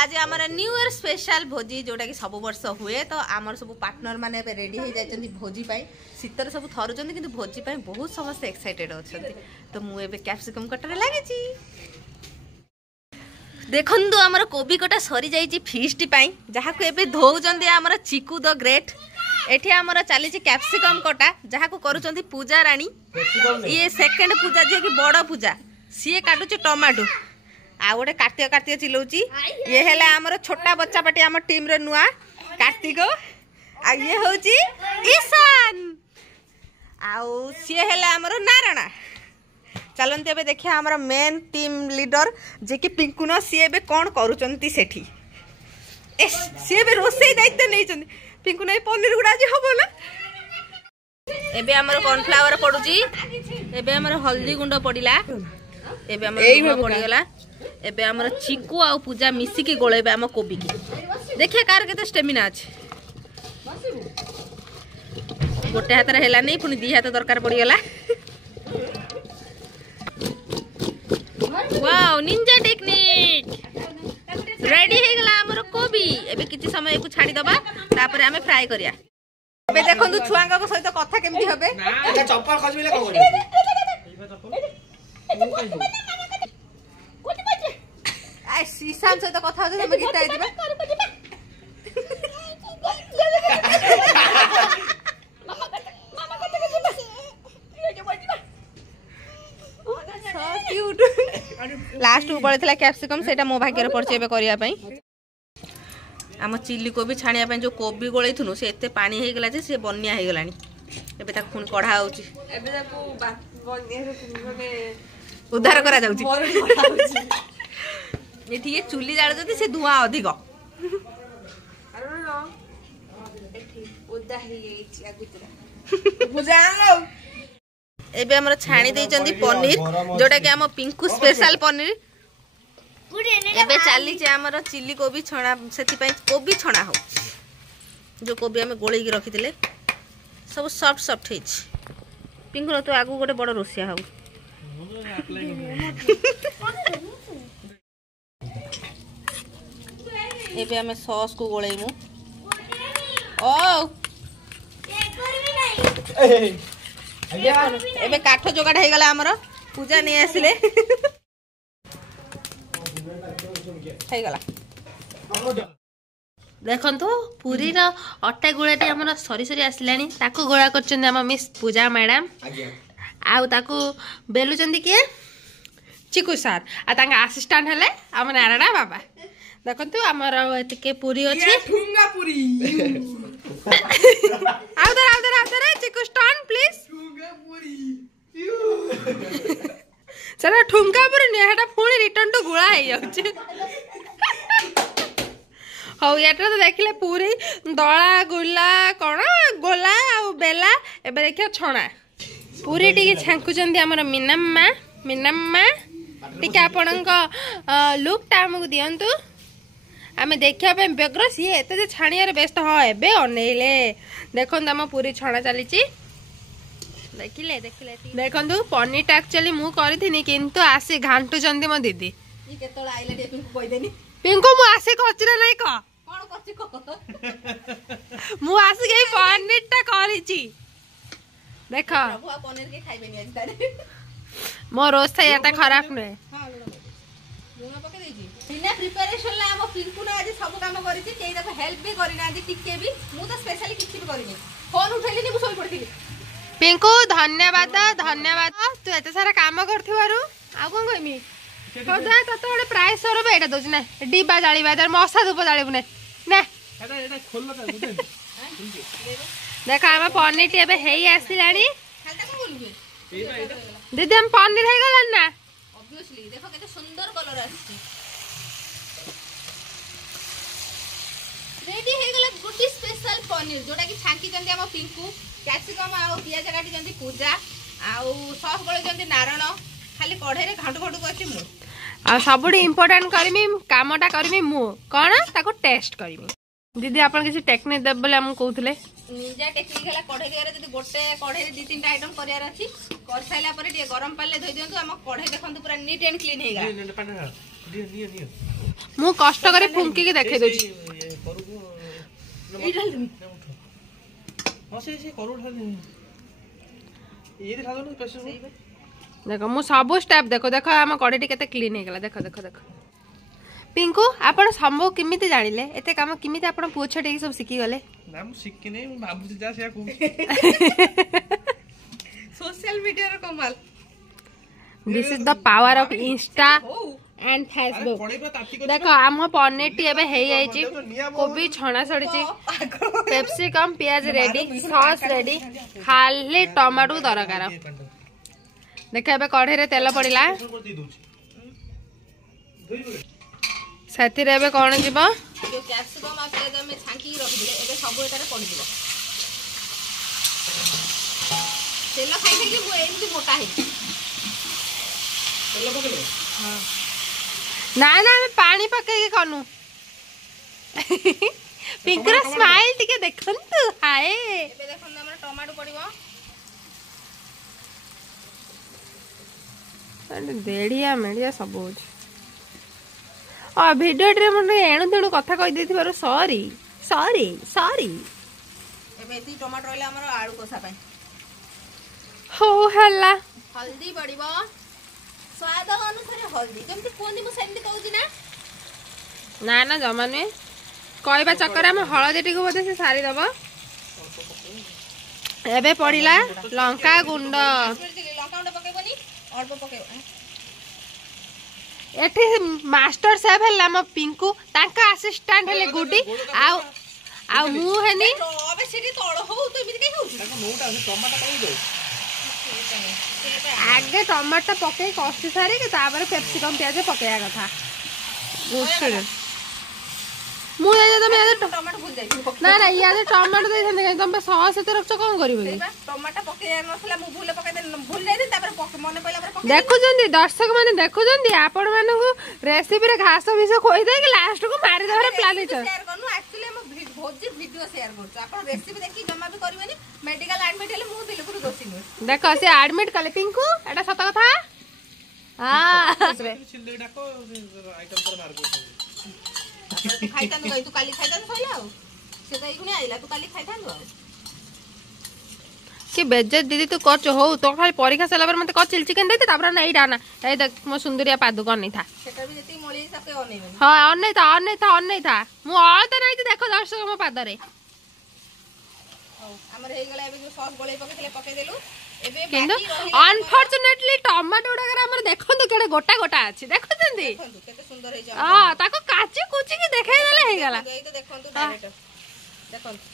आज आमर new year special भोजी जोटा कि सब वर्ष हुए तो आमर सब पार्टनर माने रेडी हो जाइछन्ती भोजी पाई शीतर सब थरुछन्ती किंतु भोजी पाई बहुत समस्त एक्साइटेड अछन्ती तो मु एबे कैप्सिकम कटर लागि छी देखंतु आमर कोबी कटा सरी जाइछि फीस्ट पाई जहा को एबे धोउछन्ती आमर चिकू द ग्रेट एठी आमर चली कैप्सिकम कटा जहा को करूछन्ती पूजा रानी ये सेकंड पूजा जे कि बड़ पूजा सी काटुछ टमाटो आ गोटे कार्तिक कार्तिक चिलौची ये हेला हमर छोटा बच्चा पाटी हमर टीम रे नुआ कार्तिक आ ये होची ईशान आ सी हेला हमर नारायण चलते एबे देखिया हमर मेन टीम लीडर जे कि पिंकुन सी एबे कोन करूचंती सेठी ए सी एबे रोसई दायित्व नै चंती पिंकुन ए पनीर गुडा जे होबो ना एबे हमर कॉर्नफ्लावर पडुची एबे हमर हल्दी गुंड पडिला एबे हमर पड़ी गला एबे हमर चिकू आ पूजा मिसी की गोळेबे हम कोबी की देखिए कार केते स्टेमिना अछि गोटे हाथ रे हेला नै पुनी दी हाथ दरकार पड़ी गला वाओ निंजा टेक्निक रेडी हे गला हमर कोबी एबे किछि समय को छाडी दबा तापर हमें फ्राई करिया एबे देखंतु छुआंगा को सहित कथा केमती होबे अच्छा चप्पल खजबिले को करी आई शीशान सहित कथा होते हम गीत आइबा लास्ट को पड़ेला कैप्सिकम सेटा मो भाग्य रे पड़चे एबे करिया पई आम चिल्ली कोबी छाणिया पई जो कोबी गोळैथुनु से एते पानी हे गेला जे से बन्या हे गेलानी एबे ता खून कढा होउची एबे ताको बन्या रे माने उद्धार करा जाउची एठी ये चुली जाळ जति से धुआं अधिक अरे न एठी उद्दा हे येची आगुतरा बुझालो एबे हमर छाणी देई चंदी पनीर जोटा कि हम पिंकू स्पेशल पनीर एबे चाली जे हमर चिल्ली कोबी छणा सेति पई कोबी छणा हो जो कोबी हम गोळई के रखितिले सब सॉफ्ट सॉफ्ट हेछ पिंकू तो आगु गोटे बड़ रोसिया हो एबे हमें सॉस को गोळैमु ओ एबे काठ जोगाड़ हे गला हमर पूजा नै आसिले हे गला देखंतु पूरी रो अट्टा गुळाटी हमर सरी सरी आसिलानी ताको गोळा करचन हम मिस पूजा मैडम आउ ताको बेलु चंदी के चिकू सर आ तांगा असिस्टेंट हले हम नारायण बाबा देखंतु हमर एतके पूरी अछि ठुंगा पूरी आउदर चिकू स्टोन प्लीज ठुंगा पूरी चला ठुंगा पूरी ने हेटा पुणी रिटर्न टू गुळा हे जाउछ हौ एटा तो देखिले पूरी दळा गुला कोन गोला आ बेला एबे देखियो छणा पूरी टिके छांकु चंदी हमर मिनम्मा टिके आपणक लुक टा हमकु दियंतु आमे देखिया पे बेग्र सी एते जे छाणियार व्यस्त ह एबे अनेले देखन हम पूरी छणा चली छी देखिले देखंतु पनीर टा एक्चुअली मु करिथिनी किंतु आसे घांटू चंदी म दीदी ई केतळ आइले टे पिंकू कहि देनी पिंकू मु आसे कचरा नै क कोन करछि को मु आसे गई पनीर टा करि छी देख प्रभु पनीर के खाइबेनी आज तारे मो रोज था याटा खराब नै हां लूण पके देजी बिना प्रिपरेशन ला हम पिंकू ना आज सब काम करि छी केई देखो हेल्प भी करिना आज टिके भी मु तो स्पेशली किछि भी करिनी फोन उठैली नि मु सोई पड़थिली पिंकू धन्यवाद तू एते सारा काम करथिवारु आ कोन कहिमी तो जा तत ओडे प्राइस सर बेटा दोज ना डिबा जाली बाजार मसा धूप जाली बुने ना एटा खोलला त बुझे देखा हम पनीर टेबे हेई आसिलानी खालता को बोलबे दीदी हम पनीर हे गलन ना ऑब्वियसली देखो केते सुंदर कलर आछि रेडी हे गला गुटी स्पेशल पनीर जोटा कि छांकी जंदी हम पिंकू कैप्सिकम आ पियाज काटी जंदी पूजा आ सॉस गळे जंदी नारायण खाली कढ़े रे घाटू घाटू करछि मु आ सबडी इंपोर्टेंट करमी कामटा करमी मु कोन ताको टेस्ट करमी दीदी आपण किसी टेक्निक देब बोले हम कहउतले निंजा टेक्निक हला कढ़े रे जदी गोटे कढ़े रे 2-3 टा आइटम करियार अछि कर साइला परे टे गरम पाले धोइ दियंतु हम कढ़े देखंतु पूरा नीट एंड क्लीन हे गा मु कष्ट करे फुंकी के देखे दोची ए ढाल हां से करू ढाल ये दिखा दो ना प्रेशर देखो मु सब स्टेप देखो देखो आम कड़ेटी केते क्लीन हे गला देखो देखो देखो पिंकू आपण संभव किमिति जानिले एते काम किमिति आपण पुओ छटे सब सिखि गले ना मु सिखि नै बाबू जा से को सोशल मीडिया रो कमाल this is the power of Insta and Facebook देखो आम पनीर टी एबे हेई आइची कोबी छणा सड़ीची कैप्सिकम प्याज रेडी सॉस रेडी खाली टमाटो दरकार देखो एबे कढ़े रे तेल पड़िला सेति रे एबे कोन जीवो जो कैप्सिकम आ प्याज में छांकी रख दिले एबे सब एटारे पड़ दिबो तेल खाइ खाइ के मु एमती मोटा हे तेल पकेले हां ना ना मैं पानी पके के कनु पिंकुरा स्माइल टिके देखंतु हाय एबे देखन हमर टमाटो पड़िबो अरे देड़िया मेड़िया सब हो भिडियो टे मन एणु तेणु कथा कहि देथिबारु सॉरी सॉरी सॉरी एबे एती टमाटो रहले हमर आलू कोसा पय हो हल्ला हल्दी पड़िबो स्वाद अनुसार हल्दी केमती कोनी मु सेमती कहूजी ना ना ना जमा नुहे कहवा चक्कर हम हलदी टी बोधे से सारी दब एबे पड़िला लंका गुंड लंका गुंड पकेबनी अल्प पकेबो एठी मास्टर साहेब हल्ला म पिंकू तांका असिस्टेंट हले गुडी आउ आउ मु हेनी अबे सेठी तळ हो तो इमिति कहि होउची ताको नोटा से टमाटर पकै दो आगे टमाटर पके कष्टी सारी के तापर कैप्सिकम प्याज पकेया कथा मुश्किल मु जे तुम याद टमाटो भूल जाई ना ना याद टमाटर दे छन के तुम सॉस एते रखछ कोन करिवो टमाटो पके नथला मु भूल पके दे भूल जाई तापर मने पइला पर पके देखु जंदी दर्शक माने देखु जंदी आपण माने को रेसिपी रे घास विष खोई दे के लास्ट को मारी देबार प्लान छ शेयर करनु एक्चुअली हम भोजी वीडियो शेयर करछु आपण रेसिपी देखि जमा भी करबेनी मेडिकल एडमिट हेले मु बिल्कुल दोषी नु देखो से एडमिट कले पिंकू एटा सत कथा हां छिल्ले डाको आइटम पर मार को खाइता न गई तू काली खाइता सइला से त इकुनी आइला तू काली खाइता न कि बेज्जत दीदी तू करछ हो तो खाली परीक्षा सला पर मते क चिल चिकन देते तापर नै डाना ए देख मो सुंदरिया पादु कर नै था सेटा भी जति मोली सके अनेबे हां अन्नै था मु आलता नै त देखो दर्शक मो पादरे हमर हे गला एबे जो सॉस गोळे पके देलु एबे किंतु बाकी रही अनफॉर्चूनेटली टमाटो उडा कर हमर देखंतु केडे गोटा गोटा अछि देखछंती देखंतु केते सुंदर हे जा हां ताको काची कुची के देखाइ देले हे गला एई तो देखंतु डायरेक्ट देखंतु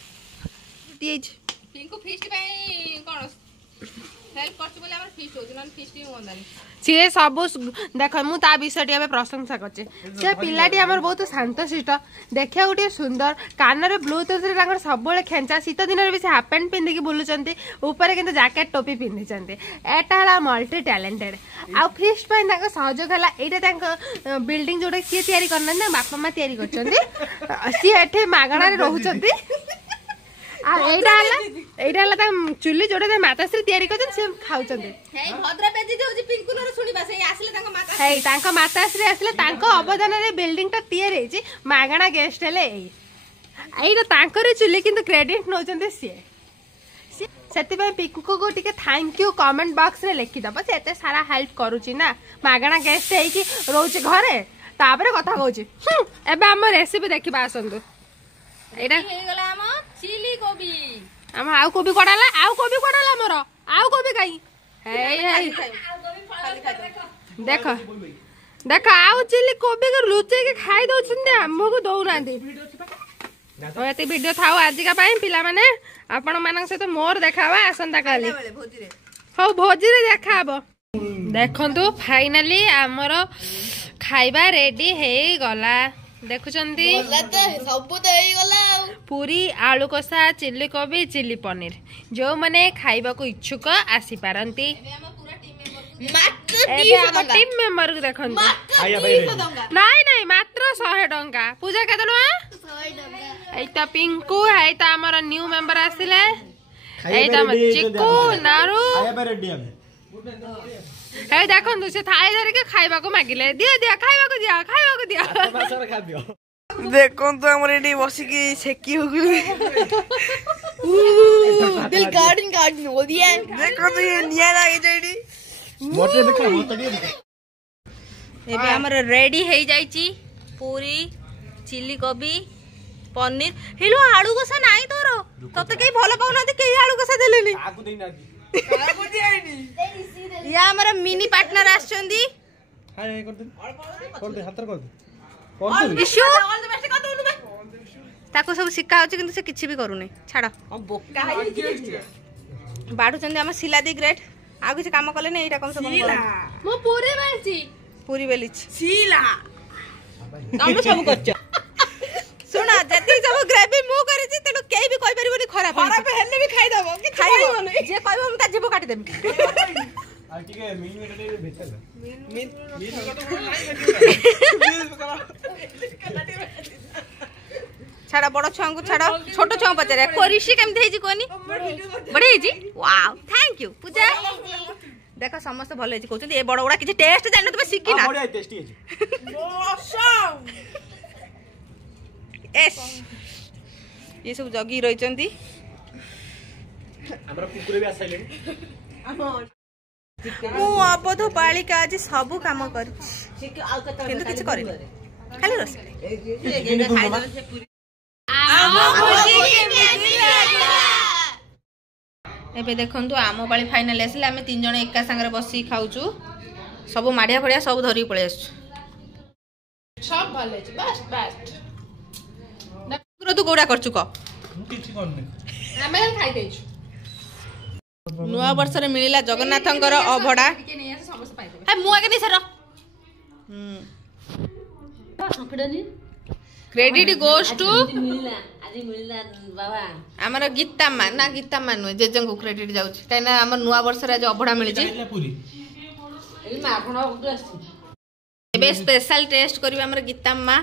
तेज पिंकू फिस्ट पई कोन हेल्प करछु बोले हमर फिस्ट होजु नन फिस्ट ही होंदानी सी सब देख मु ता विषय टी प्रशंसा करछे से पिलाटी हमर बहुत शांत शिष्ट देखिया गोटे सुंदर कान रे ब्लूटूथ रे तांकर सब बेले खेंचा शीत दिन रे भी से हाफ पैंट पिंधि के बुलुचंती ऊपर किंतु जैकेट टोपी पिंधि चंती एटा हला मल्टी टैलेंटेड आ फिस्ट पई तांका सहयोग हला एटा तांका बिल्डिंग जोडे सी तयारी करना ना बापा मा तयारी करचंती सी एठे मागणा रे रहउचंती आ एटा हला ता चुल्ली जोडे ता माताश्री तयारी करचन से खाउचंती हे भद्रा पेजी देउजी पिंकू नर सुनिबा से आसले तांका माता हे तांका माताश्री आसले तांको अवदान रे बिल्डिंग ता तयारी हेची मागणा गेस्ट हेले एटा तांकर चुल्ली किंतु क्रेडिट नउचंती सी सेति पे पिकू को टिके थैंक यू कमेंट बॉक्स रे लिखि दबा से एते सारा हेल्प करूची ना मागणा गेस्ट हेई कि रोज घरे ताबरे कथा कहूची एबे हम रेसिपी देखिबा आसंतु एटा हे गला हम चिली कोबी हम आउ कोबी कोडाला मोर आउ कोबी काई हे देख देख आउ चिली कोबी के लुचे के खाई दउछन हमहु को दउ नांदी तो एते वीडियो थाओ आज का पाई पिला माने आपण मानक से तो मोर देखावा आसंता काली भोजी रे हो भोजी रे देखाबो देखंतु फाइनली हमर खाइबा रेडी हे गला देखुचंती सब तो हे गला पूरी आलू कषा चिल्ली कोबी चिल्ली पनीर जो माने खाइबा को इच्छुक आसी पारंती मात्र टीम मेंबर को देखंतु नाई नाई मात्र 100 टंका पूजा के दलो 100 टंका एटा पिंकू एटा हमर न्यू मेंबर आसिले एटा चिकू नारू हे देखो से थाली धरिके खाइबाको मागिले दियो दियो खाइबाको दियो देखो तो हमर एडी बसिकी सेकी होगु दिल गार्डन हो दिया देखो तो ये निया लागे जेडी मोटे देखा मोटे देखा एबे हमर रेडी हे जाईची पूरी चिली कोबी पनीर हेलो आलू कसा नाही तोर तते कई भलो पाउ ना कई आलू कसा देलेनी आगु देई ना आगु दियानी या हमर मिनी पार्टनर आछंदी हाय कर दे हाथ कर दे इशू ताको सब सिक्का होची किंतु से किछि भी करूनी छाड़ हम बोका है बाडू चंदी हम सिला दी ग्रेट आ किछ काम कले नै एटा कम से कम मो पूरी बेलची पूरी बेलिछ सीला हम सब करछ सुना जति सब ग्रेवी मु करी छी तनो केई भी कहि परिबोनी खराब हेले भी खाइ दबो कि खाइबो जे कहबो हम ता जीव काटि देब आ ठीक है मीन में कटे बेचल मीन छाड़ा बड़ छुआ को छाड़ा छोट छुआ पचारे कोरिशी केमते हेजी कोनी बड़ी हेजी वाओ थैंक यू पूजा देखो समस्त भलो हेजी कहउछन ए बड़ बड़ा किछि टेस्ट जानो तबे सिकी ना बड़ी टेस्टी हेजी एस ये सब जगी रहिचंती हमरा कुकुरे भी आसाइले मु अबध पालिका आज सब काम कर किंतु किछ करि खाली रस एबे देखंतु आम पाली फाइनल आसले आमे तीन जण एका संगे बसी खाउछु सब माडिया फडिया सब धरी पळे आसछु सब भले छ बस तू कोडा करछु क किछि करने आमे खाइ देछु नुआ वर्ष रे मिलिला जगन्नाथंकर अभडा के नै आसे समस्त पाइ देबे ए मु आके नै सर क्रेडिट गोस टू आमर गीता मा ना गीता मा नु जेजन को क्रेडिट जाउछ काइना हमर नुआ वर्ष रे जो अभडा मिलि छी पूरी एली मा कोन आसी एबे स्पेशल टेस्ट करबे हमर गीता मा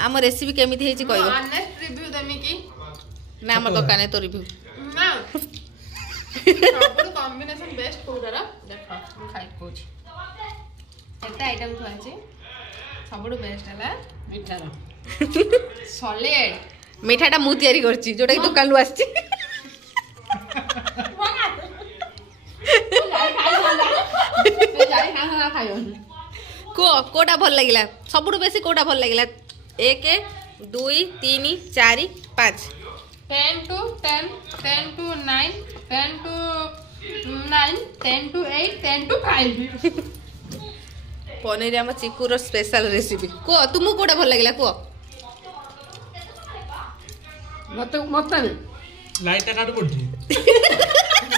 हम रेसिपी केमिति हेची कहबो ऑनेस्ट रिव्यू देमी की ना हम दुकाने तो रिव्यू ना सब कॉम्बिनेशन बेस्ट कोडर देखो हम खाइ कोच एटा आइटम तो আছে सबडू बेस्ट हला मिठार सॉलिड मिठाटा मु तयारी करची जोटा कि दुकान लु आछी कोटा भल लागिला सबडू बेसी कोटा भल लागिला 1 2 3 4 5 10 to 10 10 to 9 10 to 9 10 to 8 10 to 5 paneer हम चिकुर स्पेशल रेसिपी को तुमको कोटा भल लागिला को मत मत लाइट काट पड़ती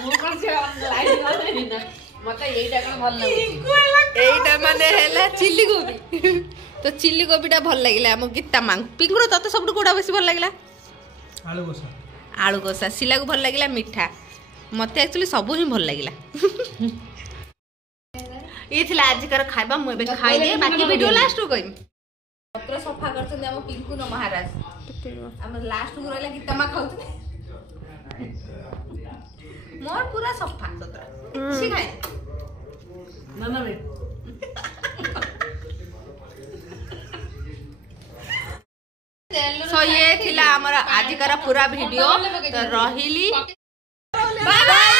मो कोन से लाइट नहीं ना मत एटा कोन भल लागुची एटा माने हैला चिल्ली गोबी तो चिल्ली गोबीटा भल लागिला हम गीता मांग पिंगरो तते सबटु कोटा बेसी भल लागिला आलू कोसा सिला को भल लागिला मिठा मते एक्चुअली सब ही भल लागिला ये थिला आज कर खाइबा मु बे खाइ दे बाकी वीडियो लास्ट को कहिम पत्र सफा करछन हम पिंकू न महाराज हम लास्ट को रहला गीता मा खाउ मोर पूरा सफा सतरा सी खाए मामा में सो ये थिला हमरा आज कर पूरा वीडियो तो रहिली बाय बाय।